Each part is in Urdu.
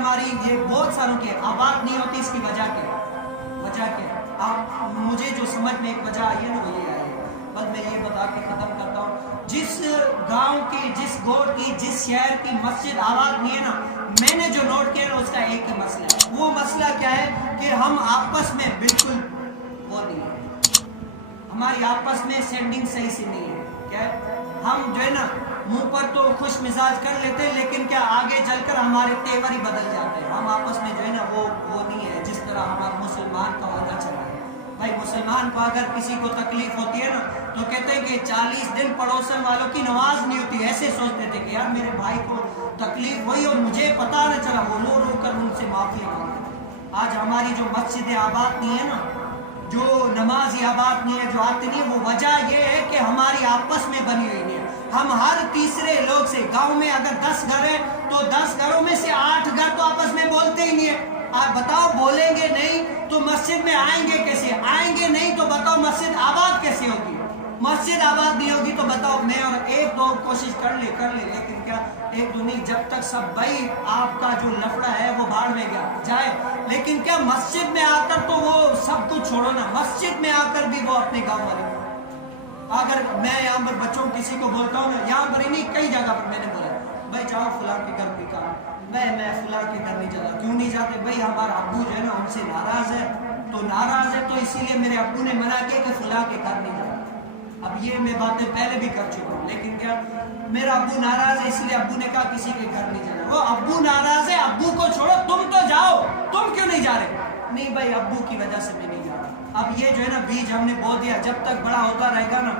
ہماری یہ بہت سالوں کی آباد نہیں ہوتی، اس کی وجہ کیا آپ مجھے جو سمجھ میں ایک وجہ آئی ہے نا وہ یہ آئی ہے، بس میں یہ بتا کے ختم کرتا ہوں۔ جس گاؤں کی، جس گوڑ کی، جس شہر کی مسجد آباد نہیں ہے نا، میں نے جو نوٹ کیا نا اس کا ایک ہی مسئلہ ہے۔ وہ مسئلہ کیا ہے کہ ہم آپس میں بالکل وہ نہیں ہے، ہماری آپس میں سینڈنگ صحیح سے نہیں ہے۔ کیا ہے، ہم جو ہے نا منہ پر تو خوش مزاج کر لیتے ہیں، لیکن کیا آگے چل کر ہمارے تیور ہی بدل جاتے ہیں۔ ہم آپس میں جو ہے نا وہ نہیں ہے جس طرح ہمارا مسلمان کا ہونا چاہیے۔ بھائی مسلمان کو اگر کسی کو تکلیف ہوتی ہے نا تو کہتے ہیں کہ 40 دن پڑوسن والوں کی نماز نہیں ہوتی، ایسے سوچتے تھے کہ یار میرے بھائی کو تکلیف ہوئی اور مجھے پتا نہ چلا، وہ رو کر ان سے معافی مانگتے۔ آج ہماری جو مسجد آباد نہیں ہے نا، جو نماز آباد نہیں ہے، جو آتی نہیں ہے، وہ وجہ یہ ہے کہ ہماری آپس میں بنی ہوئی نہیں ہے۔ ہم ہر تیسرے لوگ سے، گاؤں میں اگر 10 گھر ہیں تو 10 گھروں میں سے 8 گھر تو آپس میں بولتے ہی نہیں ہے۔ آپ بتاؤ بولیں گے نہیں تو مسجد میں آئیں گے کیسے؟ آئیں گے نہیں تو بتاؤ مسجد آباد کیسے ہوگی؟ مسجد آباد نہیں ہوگی تو بتاؤ میں اور ایک دو کوشش کر لے لیکن کیا ایک دو نہیں، جب تک سب بھائی آپ کا جو لفڑا ہے وہ باہر میں گیا جائے، لیکن کیا مسجد میں آ کر تو وہ سب کچھ چھوڑو نا، مسجد میں آ کر بھی وہ اپنے گاؤں والے، اگر میں یہاں پر بچوں کسی کو بولتا ہوں نا، یہاں پر ہی نہیں کئی جگہ پر میں نے بولا بھائی جاؤ فلاں کے گھر بھی کام، میں فلاں کے گھر نہیں جاتا، کیوں نہیں جاتے؟ بھائی ہمارا ابو جو ہے نا ان سے ناراض ہے تو اسی لیے میرے ابو نے منع کیا کہ فلاں کے گھر نہیں جاتا۔ اب یہ میں باتیں پہلے بھی کر چکا ہوں، لیکن کیا میرا ابو ناراض ہے اس لیے ابو نے کہا کسی کے گھر نہیں جانا۔ وہ ابو ناراض ہے، ابو کو چھوڑو، تم تو جاؤ، تم کیوں نہیں جا رہے؟ نہیں بھای ابو کی وجہ سے میں نہیں جا رہا۔ اب یہ جو ہے نا بیج ہم نے بو دیا، جب تک بڑا ہوتا رہے گا نا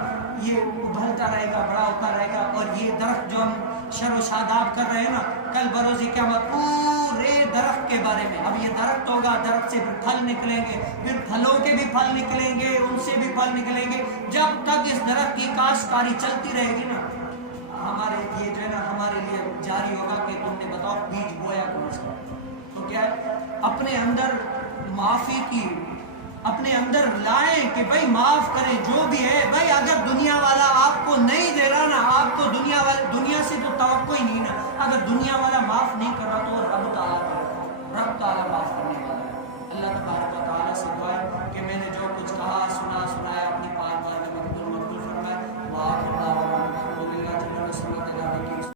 یہ ابھرتا رہے گا، بڑا ہوتا رہے گا، اور یہ درخت جو ہم شر و شاداب کر رہے ہیں نا، کل بروز قیامت پورے درخت کے بارے میں، اب یہ درخت ہوگا، درخت سے پھل نکلیں گے، پھر پھلوں کے بھی پھل نکلیں گے، ان سے بھی پھل نکلیں گے، جب تک اس درخت کی کاشتکاری چلتی رہے گی نا، ہمارے یہ جو ہے نا ہمارے لیے جاری ہوگا کہ تم نے بتاؤ بیج بویا کون سا۔ تو کیا ہے اپنے اندر معافی کی، اپنے اندر لائیں کہ بھائی معاف کریں جو بھی ہے۔ بھائی اگر دنیا والا آپ کو نہیں دے رہا نا، آپ کو دنیا سے تو توقع ہی نہیں نا، اگر دنیا والا معاف نہیں کر رہا تو رب تعالیٰ